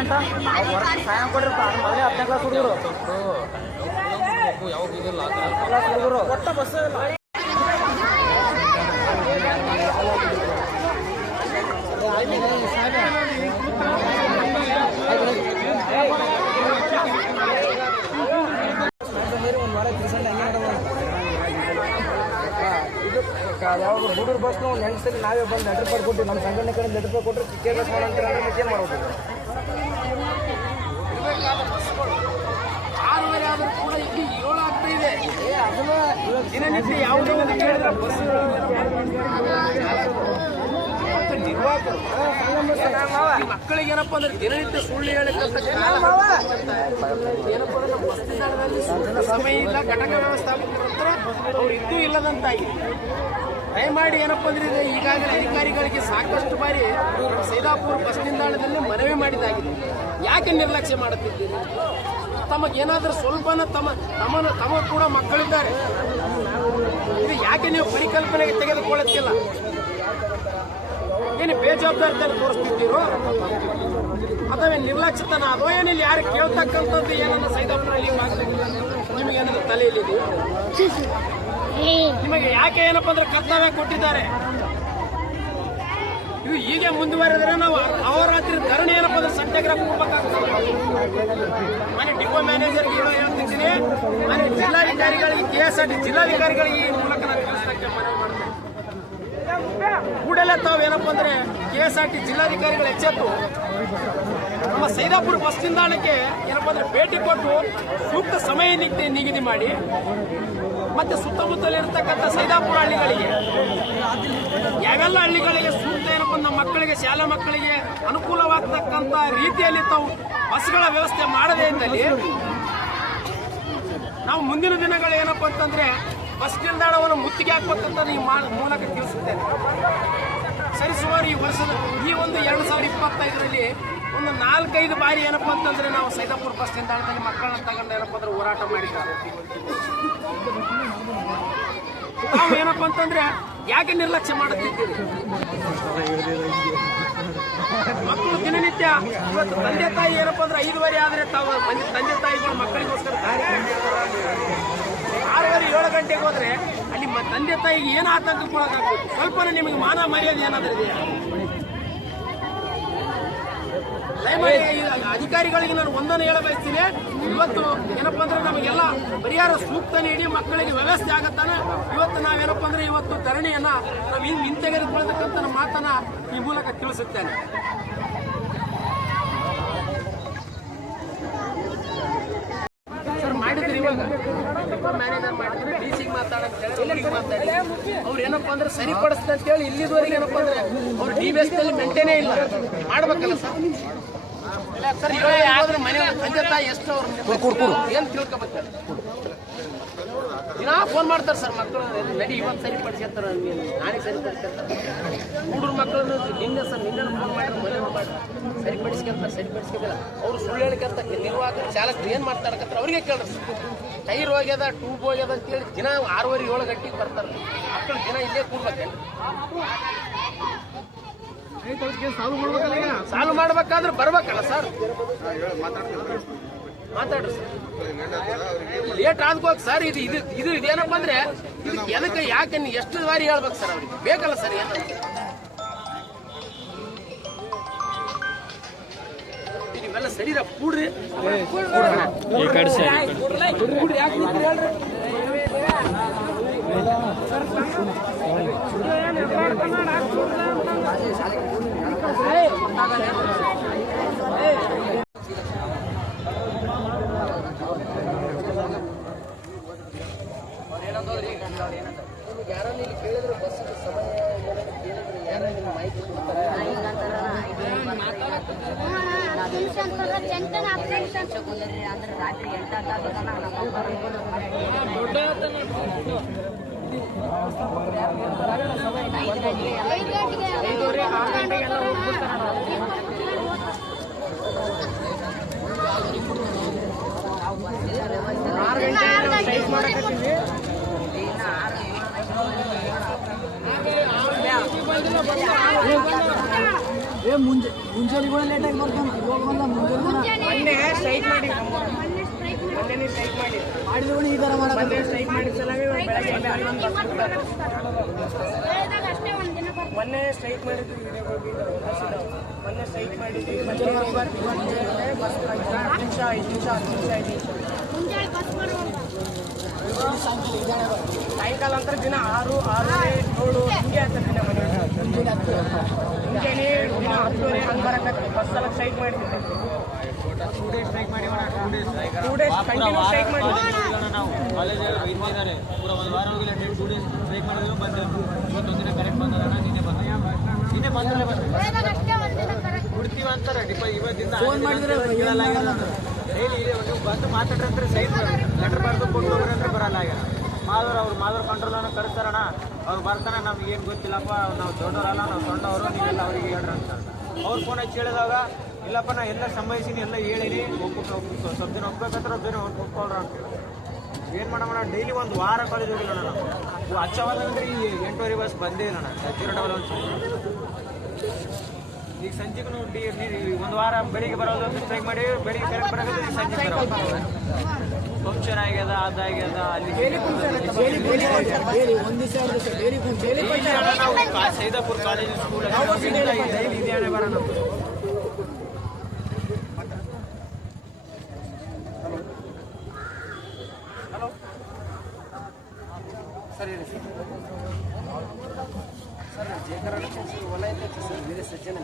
ಗಂಟ ಸಾಯಂ ಕೊಡ್ರಿ ಮೊದಲೇ 10ನೇ ಕ್ಲಾಸ್ ಹುಡುಗರು ಯಾವ ಇದಿಲ್ಲ ಹುಡುಗರು ಒಟ್ಟ ಬಸ್ ಯಾವಾಗ ಹುಡುಗರು ಬಸ್ ನಾವು ನೆನ್ಸಲ್ಲಿ ನಾವೇ ಬಂದು ಲೆಟರ್ ರೂಪಾಯಿ ಕೊಟ್ಟು ನಮ್ಮ ಸಂಘಟನೆ ಕಡೆ ಲೆಟರ್ ರೂಪಾಯಿ ಕೊಟ್ಟರೆ ಟಿಕೆಟ್ ಬಸ್ ಮಾಡೋಂತೀರ ಅಂದ್ರೆ ಏನು ಮಾಡೋದು? 6:30 ಆದರೂ ಕೂಡ ಇಲ್ಲಿ 7 ಆಗ್ತಾ ಇದೆ. ದಿನನಿತ್ಯ ಯಾವುದೇ ಒಂದು ಕೇಳಿದ್ರೆ ಬಸ್ ಮಕ್ಕಳಿಗೆ ಏನಪ್ಪ ಅಂದ್ರೆ ದಿನನಿತ್ಯ ಸುಳ್ಳು ಹೇಳಿದಂತ ಏನಪ್ಪ ಅಂದ್ರೆ ನಮ್ಮ ಬಸ್ ನಿಲ್ದಾಣದಲ್ಲಿ ಸಮಯ ಇಲ್ಲ, ಘಟಕ ವ್ಯವಸ್ಥಾಪಕರ ಅವ್ರು ಇದ್ದೂ ಇಲ್ಲದಂತಾಗಿದೆ. ದಯಮಾಡಿ ಏನಪ್ಪ ಅಂದ್ರೆ ಇದು ಈಗಾಗಲೇ ಅಧಿಕಾರಿಗಳಿಗೆ ಸಾಕಷ್ಟು ಬಾರಿ ಸೈದಾಪುರ ಬಸ್ ನಿಲ್ದಾಣದಲ್ಲಿ ಮನವಿ ಮಾಡಿದ್ದಾಗಿದೆ. ಯಾಕೆ ನಿರ್ಲಕ್ಷ್ಯ ಮಾಡುತ್ತಿದ್ದೀರಿ? ತಮಗೇನಾದರೂ ಸ್ವಲ್ಪನ ತಮ್ಮ ಕೂಡ ಮಕ್ಕಳಿದ್ದಾರೆ, ಇದು ಯಾಕೆ ನೀವು ಪರಿಕಲ್ಪನೆಗೆ ತೆಗೆದುಕೊಳ್ಳುತ್ತಿಲ್ಲ? ಏನು ಬೇಜವಾಬ್ದಾರಿತನ ತೋರಿಸ್ತಿದ್ದೀರೋ ಅಥವಾ ನಿರ್ಲಕ್ಷಿತನ ಅದೋ ಏನಿಲ್ಲ? ಯಾರು ಕೇಳ್ತಕ್ಕಂಥದ್ದು ಏನನ್ನ ಸೈದಾಪುರಲ್ಲಿ ನಿಮಗೇನಾದ್ರು ತಲೆಯಲ್ಲಿದೆಯೋ? ನಿಮಗೆ ಯಾಕೆ ಏನಪ್ಪ ಅಂದ್ರೆ ಕರ್ತವ್ಯ ಕೊಟ್ಟಿದ್ದಾರೆ? ಇದು ಹೀಗೆ ಮುಂದುವರೆದರೆ ನಾವು ಅಹೋರಾತ್ರಿ ಧರಣಿ ಏನಪ್ಪ ಅಂದ್ರೆ ಸತ್ಯಾಗ್ರಹ ಕೊಡ್ಬೇಕಾಗ್ತದೆ. ಮನೆ ಡಿಪೋ ಮ್ಯಾನೇಜರ್ಗೆ ಹೇಳ್ತಿದ್ದೀನಿ, ಮನೆ ಜಿಲ್ಲಾಧಿಕಾರಿಗಳಿಗೆ KSRT ಜಿಲ್ಲಾಧಿಕಾರಿಗಳಿಗೆ ಈ ಮೂಲಕ ನಾನು ತಿಳಿಸಕ್ಕೆ ಮನವಿ ಮಾಡ್ತೇನೆ. ಕೂಡಲೇ ತಾವೇನಪ್ಪ ಅಂದ್ರೆ KSRT ಜಿಲ್ಲಾಧಿಕಾರಿಗಳು ಎಚ್ಚೆತ್ತು ನಮ್ಮ ಸೈದಾಪುರ ಬಸ್ ನಿಲ್ದಾಣಕ್ಕೆ ಏನಪ್ಪ ಅಂದ್ರೆ ಭೇಟಿ ಕೊಟ್ಟು ಸೂಕ್ತ ಸಮಯ ನಿಗದಿ ಮಾಡಿ ಮತ್ತೆ ಸುತ್ತಮುತ್ತಲಿರ್ತಕ್ಕಂಥ ಸೈದಾಪುರ ಹಳ್ಳಿಗಳಿಗೆ, ಯಾವೆಲ್ಲ ಹಳ್ಳಿಗಳಿಗೆ ಸೂಕ್ತ ಏನಪ್ಪ ನಮ್ಮ ಮಕ್ಕಳಿಗೆ, ಶಾಲಾ ಮಕ್ಕಳಿಗೆ ಅನುಕೂಲವಾಗತಕ್ಕಂಥ ರೀತಿಯಲ್ಲಿ ತಾವು ಬಸ್ಗಳ ವ್ಯವಸ್ಥೆ ಮಾಡದೇ ಇದ್ದಲ್ಲಿ ನಾವು ಮುಂದಿನ ದಿನಗಳು ಏನಪ್ಪ ಅಂತಂದ್ರೆ ಬಸ್ ನಿಲ್ದಾಣವನ್ನು ಮುತ್ತಿಗೆ ಹಾಕಬೇಕಂತ ಈ ಮೂಲಕ ತಿಳಿಸುತ್ತೇನೆ. ಸರಿ, ಸುಮಾರು ಈ ವರ್ಷದ ಈ ಒಂದು 2025ರಲ್ಲಿ ಒಂದು 4-5 ಬಾರಿ ಏನಪ್ಪ ಅಂತಂದ್ರೆ ನಾವು ಸೈದಾಪುರ ಬಸ್ ನಿಲ್ದಾಣದಲ್ಲಿ ಮಕ್ಕಳನ್ನ ತಗೊಂಡು ಏನಪ್ಪ ಅಂದ್ರೆ ಹೋರಾಟ ಮಾಡಿದ್ದಾರೆ. ನಾವು ಏನಪ್ಪ ಅಂತಂದ್ರೆ ಯಾಕೆ ನಿರ್ಲಕ್ಷ್ಯ ಮಾಡುತ್ತಿದ್ದೀರಿ? ಮಕ್ಕಳು ದಿನನಿತ್ಯ ಇವತ್ತು ತಂದೆ ತಾಯಿ ಏನಪ್ಪ ಅಂದ್ರೆ 5:30 ಆದ್ರೆ ತಾವು ತಂದೆ ತಾಯಿಗಳು ಮಕ್ಕಳಿಗೋಸ್ಕರ 6:30-7 ಗಂಟೆಗೆ ಹೋದ್ರೆ ಅಲ್ಲಿ ತಂದೆ ತಾಯಿಗೆ ಏನು ಆತಂಕ ಕೊಡೋದಾಗ್ಬೇಕು? ಸ್ವಲ್ಪ ನಿಮಗೆ ಮಾನ ಮರ್ಯಾದೆ ಏನಾದರೂ ಇದೆಯಾ? ದಯಮಾಡಿ ಅಧಿಕಾರಿಗಳಿಗೆ ನಾನು ಒಂದನ್ನು ಹೇಳ ಬಯಸ್ತೀನಿ, ಇವತ್ತು ಏನಪ್ಪ ಅಂದ್ರೆ ನಮಗೆಲ್ಲ ಪರಿಹಾರ ಸೂಕ್ತ ನೀಡಿ ಮಕ್ಕಳಿಗೆ ವ್ಯವಸ್ಥೆ ಆಗತ್ತಾನೆ. ಇವತ್ತು ನಾವೇನಪ್ಪ ಅಂದ್ರೆ ಇವತ್ತು ಧರಣಿಯನ್ನ ನಾವು ಹಿಂತೆಗೆದುಕೊಳ್ಳತಕ್ಕಂಥ ಮಾತನ್ನ ಈ ಮೂಲಕ ತಿಳಿಸುತ್ತೇನೆ. ಸರ್, ಮಾಡಿದ್ರಿ ಇವಾಗ ಮ್ಯಾನೇಜರ್ ಮಾಡಿದ್ರೆ DC ಮಾತಾಡಿ ಅವ್ರು ಏನಪ್ಪ ಅಂದ್ರೆ ಸರಿಪಡಿಸ್ತಾ ಅಂತ ಹೇಳಿ ಇಲ್ಲಿವರೆಗೆ ಏನಪ್ಪ ಅಂದ್ರೆ ಅವ್ರು DBS ಮೇಂಟೈನೇ ಇಲ್ಲ. ಮಾಡ್ಬೇಕಲ್ಲ ಸರ್ ಯಾವ್ದ್ರ ಮನೆ ತಂದೆ ತಾಯಿ ಎಷ್ಟು ಅವ್ರು ಏನ್ ತಿಳ್ಕೊಬೇಕು? ದಿನಾ ಫೋನ್ ಮಾಡ್ತಾರೆ ಸರ್ ಮಕ್ಕಳು, ನಡಿ ಇವತ್ತು ಸರಿಪಡಿಸ್ಕೊತಾರ, ನಾಳೆ ಸರಿಪಡಿಸ್ಕೊತಾರೆ. ಹುಡುಗರು ಮಕ್ಕಳನ್ನು ನಿನ್ನೆ ಫೋನ್ ಮಾಡಿದ್ರೆ ಮನೆ ಮಾಡಿ ಸರಿಪಡಿಸ್ಕೊತಿಲ್ಲ. ಅವ್ರು ಸುಳ್ಳು ಹೇಳಿಕಂತ ನಿರ್ವಾಹಕರು ಚಾಲಕರು ಏನ್ ಮಾಡ್ತಾರಕತ್ರ ಅವ್ರಿಗೆ ಕೇಳ್ರಿ. ಟೈರ್ ಹೋಗ್ಯದ, ಟ್ಯೂಬ್ ಹೋಗ್ಯದ ಅಂತೇಳಿ ದಿನ 6:30-7 ಗಂಟೆಗೆ ಬರ್ತಾರೆ. ಮಕ್ಕಳು ದಿನ ಇಲ್ಲೇ ಕೂಡ್ಬೇಕೇನು? ಸಾಲ್ವ್ ಮಾಡ್ಬೇಕಾದ್ರೆ ಬರ್ಬೇಕಲ್ಲ ಸರ್. ಮಾತಾಡ್ರಿ ಸರ್, ಲೇಟ್ ಆದ್ಕೋಕ್ ಸರ್. ಇದು ಇದೇನಪ್ಪ ಅಂದ್ರೆ ಇದಕ್ಕೆ ಎದಕ್ಕೆ ಯಾಕೆ ಎಷ್ಟು ಬಾರಿ ಹೇಳ್ಬೇಕು ಸರ್? ಅವ್ರಿಗೆ ಬೇಕಲ್ಲ ಸರ್. ಏನು ನೀವೆಲ್ಲ ಸರಿರ ಕೂಡ್ರಿ, ಯಾಕೆ ಹೇಳ್ರಿ? ಯಾರನ್ನ ಇಲ್ಲಿ ಕೇಳಿದ್ರೆ ಬಸ್ ಸಮಯ ಯಾರು ಮಾಹಿತಿ ಕೊಡ್ತಾರೆ? ರಾತ್ರಿ 8 ಮುಂಜಾನೆ ಕೂಡ ಲೇಟಾಗಿ ಬರ್ತಾನೆ ಇವಾಗ ಬಂದ ಮುಂಜಾನೆ ಮೊನ್ನೆ ಸ್ಟ್ರೈಕ್ ಮಾಡಿ ಮೊನ್ನೆ ಸ್ಟ್ರೈಕ್ ಮಾಡಿ ಮಾಡಿದ್ರು ಈ ಥರ ಮಾಡೋದು ಮೊನ್ನೆ ಸ್ಟ್ರೈಕ್ ಮಾಡಿದ ಸಲುವಾಗಿ ಇವಾಗ ಬೆಳಗ್ಗೆ 11 ಬಸ್ ಬಿಡ್ತಾರೆ. ಮೊನ್ನೆ ಸ್ಟ್ರೈಕ್ ಮಾಡಿದ್ರು ಮೊನ್ನೆ ಸ್ಟ್ರೈಕ್ ಮಾಡಿದ್ವಿ ಬಸ್ 5 ನಿಮಿಷ 5 ನಿಮಿಷ ಸಾಯಂಕಾಲ ನಂತರ ದಿನ 6, 6, 7 ಹಿಂಗೆ ಆಗ್ತದೆ ದಿನ ಮನೆ ಮುಂಜಾನೆ ದಿನ 10 ಹಂಗೆ ಬರಕತ್ತೆ ಬಸ್ ಎಲ್ಲ ಸ್ಟ್ರೈಕ್ ಮಾಡಿದ್ವಿ 2 ಡೇಸ್ ಸ್ಟ್ರೈಕ್ ಮಾಡಿ 2 ಡೇಸ್ ಕಂಟಿನ್ಯೂ ಸ್ಟ್ರೈಕ್ ಮಾಡಿದ್ವಿ ನಾವು ಕಾಲೇಜ್ ಇದ್ದಾರೆ ಪೂರ ಒಂದು ವಾರ ಹೋಗಿಲ್ಲ 2 ಡೇಸ್ ಸ್ಟ್ರೈಕ್ ಮಾಡಿದ್ರು ಬಂದರು ಇವತ್ತೊಂದಿನ ಕರೆಕ್ಟ್ ಬಂದದಣ್ಣ ನಿನ್ನೆ ಬಂದ್ರೆ ಬಿಡ್ತೀವಿ ಅಂತಾರೆ ಇವತ್ತಿಂದ ಫೋನ್ ಮಾಡಿದ್ರೆ ಡೈಲಿ ಇದೆ ನೀವು ಬಂದು ಮಾತಾಡ್ರಂದ್ರೆ ಸೈನ್ ಲೆಟರ್ ಬರ್ದು ಕೊಟ್ಟು ಹೋಗ್ರಿ ಅಂದ್ರೆ ಬರಲ್ಲ ಈಗ ಮಾದರ್ ಕಂಟ್ರೋಲನ್ನು ಕರೆಸ್ತಾರಣ್ಣ ಅವ್ರು ಬರ್ತಾನೆ ನಮ್ಗೆ ಏನು ಗೊತ್ತಿಲ್ಲಪ್ಪ ನಾವು ದೊಡ್ಡವರಲ್ಲ ನಾವು ಸಣ್ಣವರು ನೀವೆಲ್ಲ ಅವರಿಗೆ ಹೇಳ್ರಿ ಅಂತಾರೆ ಅವ್ರು ಫೋನ್ ಹಚ್ಚಿ ಹೇಳಿದಾಗ ಇಲ್ಲಪ್ಪ ನಾ ಎಲ್ಲ ಸಂಭವಿಸಿನಿ ಎಲ್ಲ ಹೇಳಿನಿ ಒಪ್ಪಿಟ್ಟು ಸ್ವಲ್ಪ ದಿನ ಒಪ್ಬೇಕಂದ್ರೆ ಒಬ್ಬ ದಿನ ಒಪ್ಕೊಳ್ರ ಅಂತೇಳಿ ಏನು ಮಾಡೋಣ ಡೈಲಿ ಒಂದು ವಾರ ಕಾಲೇಜ್ ಹೋಗಿಲ್ಲ ನಾವು ಹಚ್ಚವಾದಂದ್ರೆ ಈ 8:30 ಬಸ್ ಬಂದೇ ಇಲ್ಲ ಈಗ ಸಂಜೆಗೂ ಒಂದು ವಾರ ಬೆಳಿಗ್ಗೆ ಬರೋದು ಸ್ಟ್ರೈಕ್ ಮಾಡಿ ಬೆಳಿಗ್ಗೆ ಕರೆಕ್ಟ್ ಬರೋದು ಈಗ ಸಂಜೆ ಫಂಕ್ಷನ್ ಆಗ್ಯದ ಅದಾಗ್ಯದ ಅಲ್ಲಿ ನಾವು ಸೈದಾಪುರ ಕಾಲೇಜ್ ಸ್ಕೂಲ್ ಡೈಲಿ ಇದೇ ಬರೋಣ ಸರ್ ಹೇಳಿ ಸರ್ ಜೇಕರ ವಲಯಾಧ್ಯಕ್ಷ ಸರ್ ವೀರ ಸಜ್ಜನ